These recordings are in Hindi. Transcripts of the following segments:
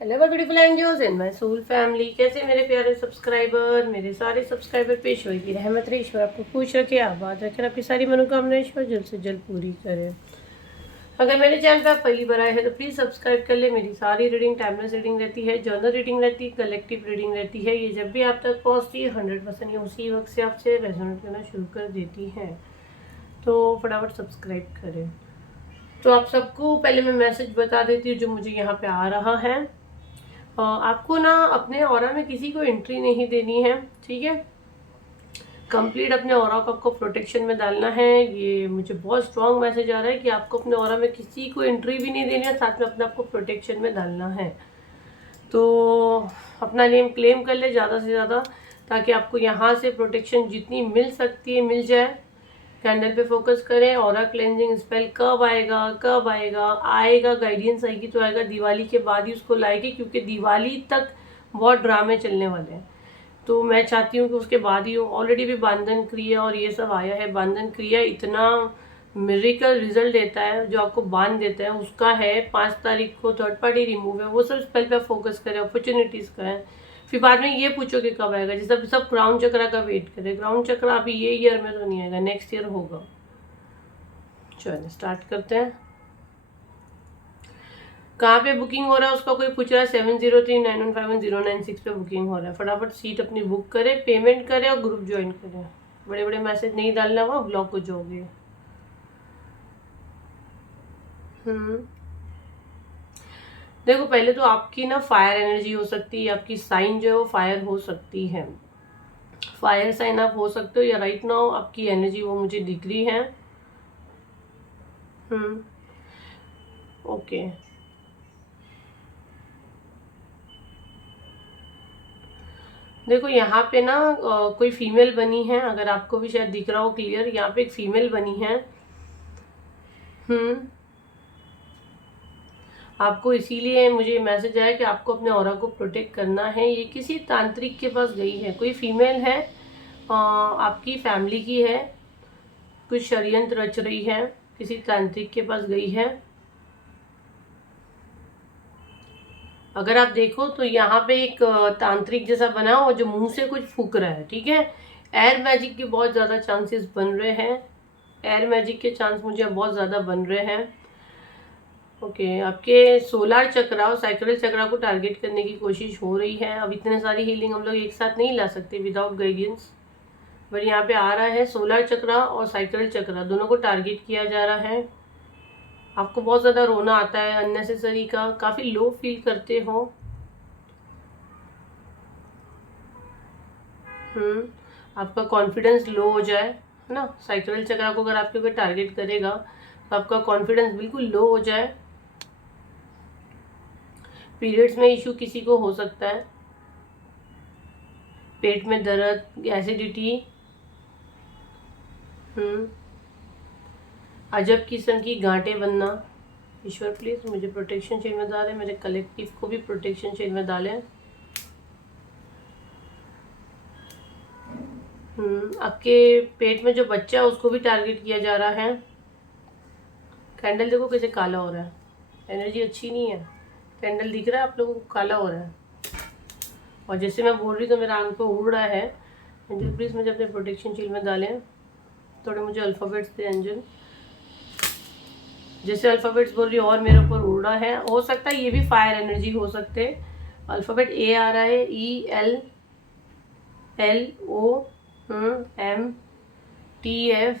Hello my beautiful angels and my soul family. कैसे मेरे प्यारे सब्सक्राइबर, मेरे सारे सब्सक्राइबर पे ईश्वर की रहमत रहे, ईश्वर आपको खुश रखे, आबाद रखे, आपकी सारी मनोकामनाएं ईश्वर जल्द से जल्द पूरी करे। अगर मेरे चैनल पे आप पहली बार आए हैं तो प्लीज़ सब्सक्राइब कर ले। मेरी सारी रीडिंग टाइमलेस रीडिंग रहती है, जर्नल रीडिंग रहती है, कलेक्टिव रीडिंग रहती है। ये जब भी आप तक पहुँचती है 100% ये उसी वक्त से आपसे रेजोनेट करना शुरू कर देती हैं, तो फटाफट सब्सक्राइब करें। तो आप सबको पहले मैं मैसेज बता देती हूँ जो मुझे यहाँ पे आ रहा है। आपको ना अपने ऑरा में किसी को एंट्री नहीं देनी है, ठीक है। कंप्लीट अपने ऑरा को आपको प्रोटेक्शन में डालना है। ये मुझे बहुत स्ट्रॉन्ग मैसेज आ रहा है कि आपको अपने ऑरा में किसी को एंट्री भी नहीं देनी है, साथ में अपने आपको प्रोटेक्शन में डालना है। तो अपना नेम क्लेम कर ले ज़्यादा से ज़्यादा, ताकि आपको यहाँ से प्रोटेक्शन जितनी मिल सकती है मिल जाए। कैंडल पे फोकस करें। ऑरा क्लेंजिंग स्पेल कब आएगा, कब आएगा, आएगा गाइडेंस आएगी तो आएगा, दिवाली के बाद ही उसको लाएगी, क्योंकि दिवाली तक बहुत ड्रामे चलने वाले हैं। तो मैं चाहती हूँ कि उसके बाद ही हो। ऑलरेडी भी बंधन क्रिया और ये सब आया है। बंधन क्रिया इतना मिरेकल रिजल्ट देता है, जो आपको बांध देता है उसका है 5 तारीख को थर्ड पार्टी रिमूव है। वो सब स्पेल पे फोकस करें, अपॉर्चुनिटीज़ का है। फिर बाद में ये पूछो कि कब आएगा, जैसे सब क्राउन चक्रा का वेट करें। क्राउन चक्रा अभी ये ईयर में तो नहीं आएगा, नेक्स्ट ईयर होगा। चलिए स्टार्ट करते हैं। कहाँ पे बुकिंग हो रहा है उसका कोई पूछ रहा है। 7039151096 पे बुकिंग हो रहा है। फटाफट सीट अपनी बुक करें, पेमेंट करें और ग्रुप ज्वाइन करें। बड़े बड़े मैसेज नहीं डालना, वहाँ ब्लॉक हो जाओगे। देखो पहले तो आपकी ना फायर एनर्जी हो सकती है, आपकी साइन जो है वो फायर हो सकती है। फायर साइन आप हो सकते हो, या राइट नाउ आपकी एनर्जी वो मुझे दिख रही है। ओके। देखो यहाँ पे ना कोई फीमेल बनी है, अगर आपको भी शायद दिख रहा हो क्लियर, यहाँ पे एक फीमेल बनी है। आपको इसीलिए मुझे मैसेज आया कि आपको अपने ऑरा को प्रोटेक्ट करना है। ये किसी तांत्रिक के पास गई है, कोई फीमेल है, आपकी फैमिली की है, कुछ षड्यंत्र रच रही है, किसी तांत्रिक के पास गई है। अगर आप देखो तो यहाँ पे एक तांत्रिक जैसा बना हो जो मुंह से कुछ फूक रहा है, ठीक है। एयर मैजिक के बहुत ज़्यादा चांसेस बन रहे हैं। एयर मैजिक के चांस मुझे बहुत ज़्यादा बन रहे हैं। ओके, आपके सोलर चक्रा और साइकिल चक्रा को टारगेट करने की कोशिश हो रही है। अब इतने सारी हीलिंग हम लोग एक साथ नहीं ला सकते विदाउट गाइडेंस, बट यहाँ पे आ रहा है सोलर चक्रा और साइकिल चक्रा दोनों को टारगेट किया जा रहा है। आपको बहुत ज़्यादा रोना आता है अननेसेसरी का, काफ़ी लो फील करते हो। आपका कॉन्फिडेंस लो हो जाए, है ना। साइकिल चक्रा को अगर आपके ऊपर टारगेट करेगा तो आपका कॉन्फिडेंस बिल्कुल लो हो जाए। पीरियड्स में इशू किसी को हो सकता है, पेट में दर्द, एसिडिटी, अजब किस्म की गांठें बनना। ईश्वर प्लीज मुझे प्रोटेक्शन चेन में डालें, मेरे कलेक्टिव को भी प्रोटेक्शन चेन में डालें। आपके पेट में जो बच्चा है उसको भी टारगेट किया जा रहा है। कैंडल देखो कैसे काला हो रहा है, एनर्जी अच्छी नहीं है। कैंडल दिख रहा है आप लोगों को, काला हो रहा है। और जैसे मैं बोल रही तो मेरा आंख पे उड़ रहा है। एंजल प्लीज मुझे अपने प्रोटेक्शन शील्ड में डालें। थोड़े मुझे अल्फ़ाबेट्स दे एंजल। जैसे अल्फ़ाबेट्स बोल रही और मेरे ऊपर उड़ रहा है। हो सकता है ये भी फायर एनर्जी हो सकते। अल्फ़ाबेट ए आ रहा है, E L L O M T F.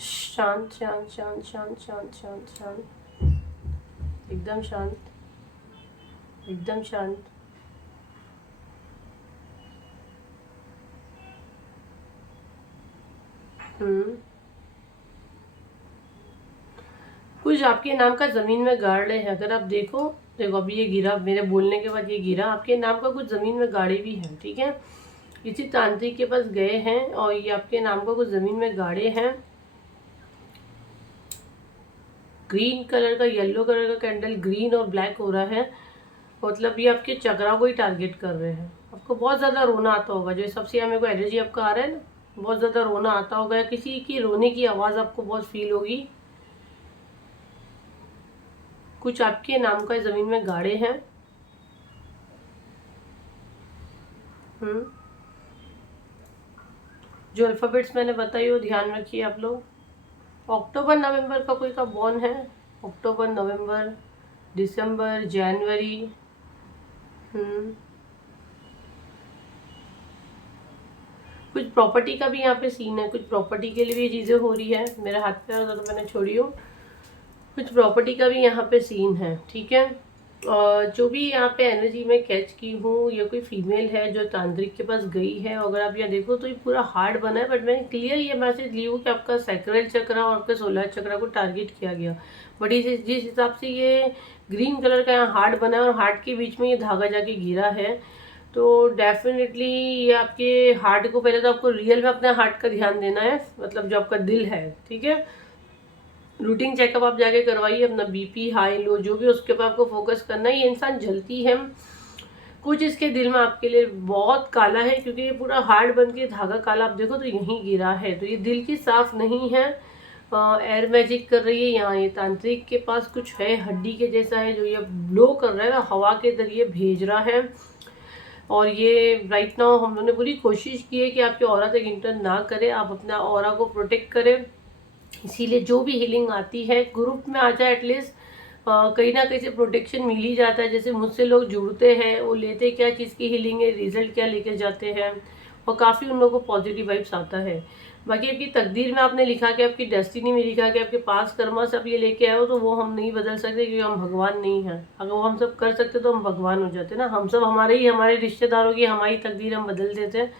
शांत शांत शांत शांत शांत शांत शांत, एकदम शांत, एकदम शांत। कुछ आपके नाम का ज़मीन में गाड़ रहे हैं। अगर आप देखो, देखो अभी ये गिरा, मेरे बोलने के बाद ये गिरा। आपके नाम का कुछ ज़मीन में गाड़े भी हैं, ठीक है। किसी तांत्रिक के पास गए हैं और ये आपके नाम का कुछ ज़मीन में गाड़े हैं। ग्रीन कलर का, येलो कलर का कैंडल ग्रीन और ब्लैक हो रहा है, मतलब ये आपके चक्रा को ही टारगेट कर रहे हैं। आपको बहुत ज़्यादा रोना आता होगा, जो सबसे यहाँ मेरे को एनर्जी आपका आ रहा है ना, बहुत ज़्यादा रोना आता होगा, किसी की रोने की आवाज़ आपको बहुत फील होगी। कुछ आपके नाम का ज़मीन में गाड़े हैं। जो अल्फ़ाबेट्स मैंने बताई वो ध्यान रखिए आप लोग। अक्टूबर नवंबर का कोई का बॉर्न है, अक्टूबर नवंबर दिसंबर जनवरी। कुछ प्रॉपर्टी का भी यहाँ पे सीन है, कुछ प्रॉपर्टी के लिए भी ये चीज़ें हो रही है। मेरे हाथ पे होता तो मैंने छोड़ी हो। कुछ प्रॉपर्टी का भी यहाँ पे सीन है, ठीक है। जो भी यहाँ पे एनर्जी में कैच की हूँ, ये कोई फीमेल है जो तांत्रिक के पास गई है। अगर आप यहाँ देखो तो ये पूरा हार्ड बना है, बट मैंने क्लियर ये मैसेज ली हूँ कि आपका सैक्रल चक्र और आपके 16 चक्र को टारगेट किया गया। बट जिस हिसाब से ये ग्रीन कलर का यहाँ हार्ट बना है और हार्ट के बीच में ये धागा जाके गिरा है, तो डेफिनेटली ये आपके हार्ट को, पहले तो आपको रियल में अपने हार्ट का ध्यान देना है, मतलब जो आपका दिल है, ठीक है। रूटीन चेकअप आप जाके करवाइए, अपना बीपी हाई लो जो भी उसके ऊपर आपको फोकस करना है। ये इंसान जलती है, कुछ इसके दिल में आपके लिए बहुत काला है, क्योंकि ये पूरा हार्ड बन के धागा काला आप देखो तो यहीं गिरा है, तो ये दिल की साफ नहीं है। एयर मैजिक कर रही है यहाँ, ये तांत्रिक के पास कुछ है हड्डी के जैसा है जो ये ब्लो कर रहा है, हवा के जरिए भेज रहा है। और ये राइट नाउ हम लोगों ने पूरी कोशिश की है कि आपके ऑरा तक इंटर ना करे, आप अपना ऑरा को प्रोटेक्ट करें। इसीलिए जो भी हीलिंग आती है ग्रुप में आ जाए, एटलीस्ट कहीं ना कहीं से प्रोटेक्शन मिल ही जाता है। जैसे मुझसे लोग जुड़ते हैं, वो लेते क्या चीज़ की हीलिंग है, रिजल्ट क्या लेके जाते हैं, और काफ़ी उन लोगों को पॉजिटिव वाइब्स आता है। बाकी आपकी तकदीर में आपने लिखा कि आपकी डेस्टिनी में लिखा कि आपके पास कर्मा से आप ये लेके आए हो, तो वो हम नहीं बदल सकते क्योंकि हम भगवान नहीं हैं। अगर वो हम सब कर सकते तो हम भगवान हो जाते ना। हम सब हमारे रिश्तेदारों की हमारी तकदीर हम बदल देते हैं।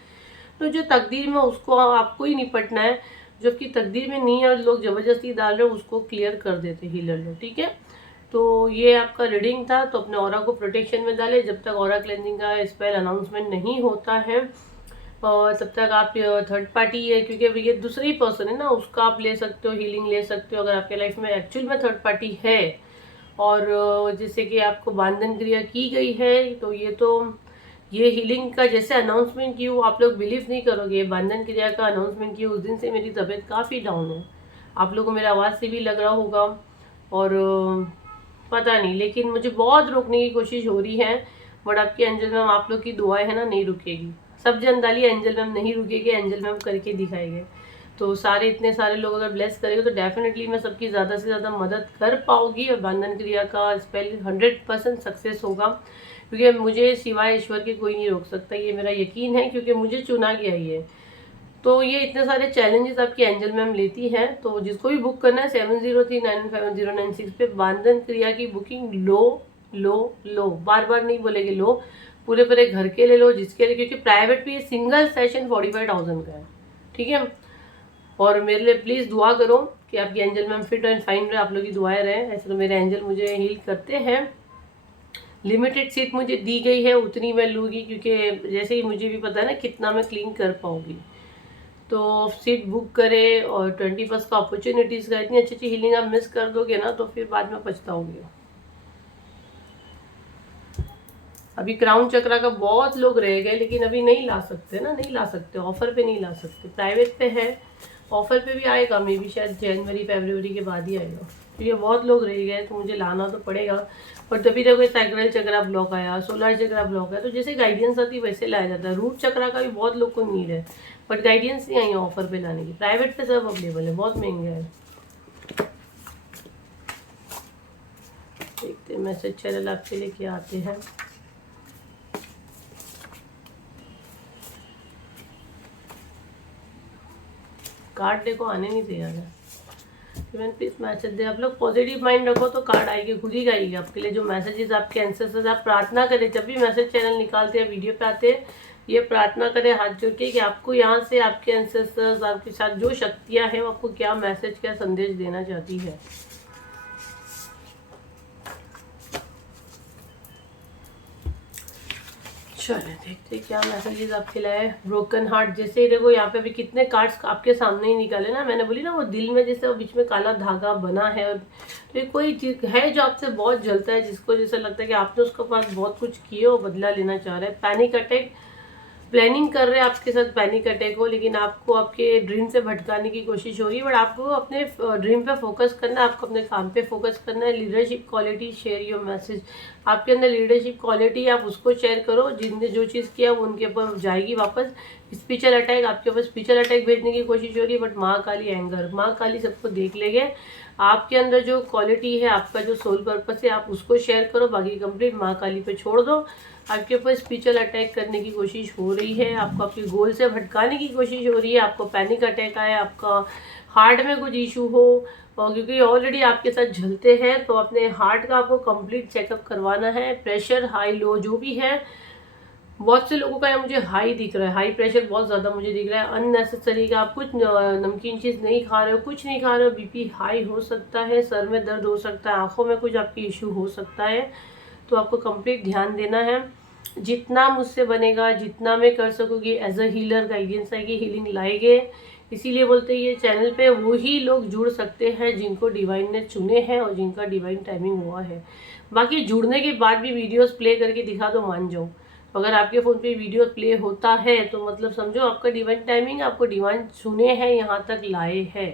तो जो तकदीर में उसको आपको ही निपटना है, जो आपकी तकदीर में नहीं है लोग ज़बरदस्ती डाल रहे हो उसको क्लियर कर देते हीलर लोग, ठीक है। तो ये आपका रीडिंग था, तो अपने ऑरा को प्रोटेक्शन में डालें। जब तक ऑरा क्लेंजिंग का स्पेल अनाउंसमेंट नहीं होता है और तब तक आप थर्ड पार्टी है, क्योंकि ये दूसरी पर्सन है ना, उसका आप ले सकते हो, हीलिंग ले सकते हो अगर आपके लाइफ में एक्चुअल में थर्ड पार्टी है। और जैसे कि आपको बांधन क्रिया की गई है, तो ये हीलिंग का जैसे अनाउंसमेंट की वो आप लोग बिलीव नहीं करोगे। बांधन क्रिया का अनाउंसमेंट की उस दिन से मेरी तबीयत काफ़ी डाउन है, आप लोगों को मेरी आवाज़ से भी लग रहा होगा। और पता नहीं, लेकिन मुझे बहुत रोकने की कोशिश हो रही है, बट आपकी एंजल मैम, आप लोग की दुआएं है ना, नहीं रुकेगी। सब जन डालिए एंजल मैम नहीं रुकेगी, एंजल मैम करके दिखाएंगे। तो सारे इतने सारे लोग अगर ब्लेस करेंगे तो डेफिनेटली मैं सबकी ज़्यादा से ज़्यादा मदद कर पाऊँगी और बंधन क्रिया का स्पेल 100% सक्सेस होगा, क्योंकि मुझे सिवाय ईश्वर के कोई नहीं रोक सकता, ये मेरा यकीन है, क्योंकि मुझे चुना गया ही है। तो ये इतने सारे चैलेंजेस आपकी एंजल मैम लेती हैं। तो जिसको भी बुक करना है 70395096 पे बांधन क्रिया की बुकिंग लो लो लो, बार बार नहीं बोलेंगे, लो पूरे पूरे घर के ले लो, जिसके लिए, क्योंकि प्राइवेट पे सिंगल सेशन 45,000 का है, ठीक है। और मेरे लिए प्लीज़ दुआ करो कि आपकी angel ma'am fit and fine रहे, आप लोग की दुआएं रहे। ऐसे तो मेरे एंजल मुझे हील करते हैं। लिमिटेड सीट मुझे दी गई है, उतनी मैं लूँगी, क्योंकि जैसे ही मुझे भी पता है ना कितना मैं क्लीन कर पाऊँगी। तो सीट बुक करें, और 21 का अपॉर्चुनिटीज़ का, इतनी अच्छी अच्छी हीलिंग आप मिस कर दोगे ना तो फिर बाद में पछताओगे। अभी क्राउन चक्रा का बहुत लोग रह गए, लेकिन अभी नहीं ला सकते ना, नहीं ला सकते, ऑफर पे नहीं ला सकते, प्राइवेट पे है, ऑफर पे भी आएगा, मे बी शायद जनवरी फरवरी के बाद ही आएगा। तो ये बहुत लोग रह गए, तो मुझे लाना तो पड़ेगा। पर तभी तक सैक्रल चक्रा ब्लॉक आया, सोलर चक्रा ब्लॉक है, तो जैसे गाइडेंस आती है वैसे लाया जाता है। रूट चक्रा का भी बहुत लोग को नीड है, बट गाइडेंस नहीं आई है ऑफर पे लाने की। प्राइवेट पे सब अवेलेबल है, बहुत महंगे है। देखते हैं मैसेज चैनल आपके लिए क्या आते हैं। कार्ड देखो आने नहीं तैयार है। प्लीज मैसेज दे, आप लोग पॉजिटिव माइंड रखो तो कार्ड आएगी, खुद ही आएगी आपके लिए। जो मैसेजेस आपके एंसेस्टर्स, आप प्रार्थना करें जब भी मैसेज चैनल निकालते हैं, वीडियो पे आते हैं, ये प्रार्थना करें हाथ जोड़ के कि आपको यहाँ से आपके एंसेस्टर्स, आपके साथ जो शक्तियाँ हैं, वो आपको क्या मैसेज, क्या संदेश देना चाहती है। चलिए देखते हैं क्या मैसेजेस आपके लिए। ब्रोकन हार्ट, जैसे देखो यहाँ पे भी कितने कार्ड्स आपके सामने ही निकाले ना, मैंने बोली ना वो दिल में जैसे वो बीच में काला धागा बना है, और तो ये कोई चीज है जो आपसे बहुत जलता है, जिसको जैसा लगता है कि आपने उसके पास बहुत कुछ किए और बदला लेना चाह रहे हैं। पैनिक अटैक, प्लानिंग कर रहे हैं आपके साथ पैनिक अटैक हो, लेकिन आपको आपके ड्रीम से भटकाने की कोशिश हो रही है। बट आपको अपने ड्रीम पे फोकस करना है, आपको अपने काम पे फोकस करना है। Leadership quality, share your message. आपके अंदर लीडरशिप क्वालिटी, आप उसको शेयर करो। जिनने जो चीज़ किया वो उनके ऊपर जाएगी वापस। स्पिरिचुअल अटैक, आपके ऊपर स्पिरिचुअल अटैक भेजने की कोशिश हो रही है, बट माँ काली एंगर, माँ काली सबको देख लेंगे। आपके अंदर जो क्वालिटी है, आपका जो सोल पर्पस है, आप उसको शेयर करो, बाकी कंप्लीट माँ काली पे छोड़ दो। आपके ऊपर स्पिरिचुअल अटैक करने की कोशिश हो रही है, आपको आपके गोल से भटकाने की कोशिश हो रही है, आपको पैनिक अटैक आया, आपका हार्ट में कुछ इशू हो, और क्योंकि ऑलरेडी आपके साथ झलते हैं, तो अपने हार्ट का आपको कंप्लीट चेकअप करवाना है। प्रेशर हाई लो जो भी है, बहुत से लोगों का है मुझे हाई दिख रहा है, हाई प्रेशर बहुत ज़्यादा मुझे दिख रहा है। अननेसेसरी का आप कुछ नमकीन चीज़ नहीं खा रहे हो, कुछ नहीं खा रहे हो, बीपी हाई हो सकता है, सर में दर्द हो सकता है, आंखों में कुछ आपकी इशू हो सकता है। तो आपको कंप्लीट ध्यान देना है। जितना मुझसे बनेगा, जितना मैं कर सकूँगी एज अ हीलर, गाइडेंस आएगी, हीलिंग लाएंगे। इसीलिए बोलते हैं ये चैनल पे वही लोग जुड़ सकते हैं जिनको डिवाइन ने चुने हैं और जिनका डिवाइन टाइमिंग हुआ है। बाकी जुड़ने के बाद भी वीडियोस प्ले करके दिखा दो, मान जाओ। अगर आपके फ़ोन पे वीडियो प्ले होता है तो मतलब समझो आपका डिवाइन टाइमिंग, आपको डिवाइन चुने हैं, यहाँ तक लाए हैं।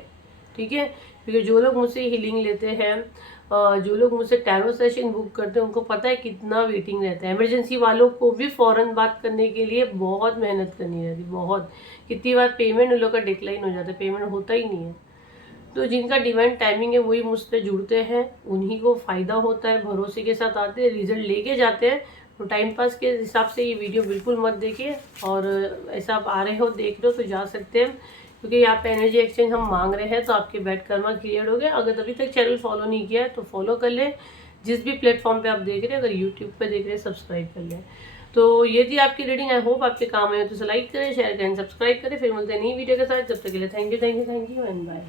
ठीक है, क्योंकि जो लोग मुझसे हीलिंग लेते हैं, जो लोग मुझसे टैरो सेशन बुक करते हैं, उनको पता है कितना वेटिंग रहता है। इमरजेंसी वालों को भी फ़ौरन बात करने के लिए बहुत मेहनत करनी रहती है, बहुत। कितनी बार पेमेंट उन लोग का डिक्लाइन हो जाता है, पेमेंट होता ही नहीं है। तो जिनका डिवाइन टाइमिंग है वही मुझसे जुड़ते हैं, उन्हीं को फ़ायदा होता है, भरोसे के साथ आते हैं, रिजल्ट लेके जाते हैं। तो टाइम पास के हिसाब से ये वीडियो बिल्कुल मत देखिए, और ऐसा आप आ रहे हो, देख रहे हो तो जा सकते हैं, क्योंकि यहाँ पे एनर्जी एक्सचेंज हम मांग रहे हैं। तो आपके बैड कर्मा क्लियर हो गया। अगर अभी तक चैनल फॉलो नहीं किया है तो फॉलो कर लें, जिस भी प्लेटफॉर्म पे आप देख रहे हैं। अगर यूट्यूब पे देख रहे हैं सब्सक्राइब कर लें। तो ये थी आपकी रीडिंग, आई होप आपके काम आए हो। तो लाइक करें, शेयर करें, सब्सक्राइब करें। फिर मिलते हैं नई वीडियो के साथ, जब तक के लिए थैंक यू एंड बाय।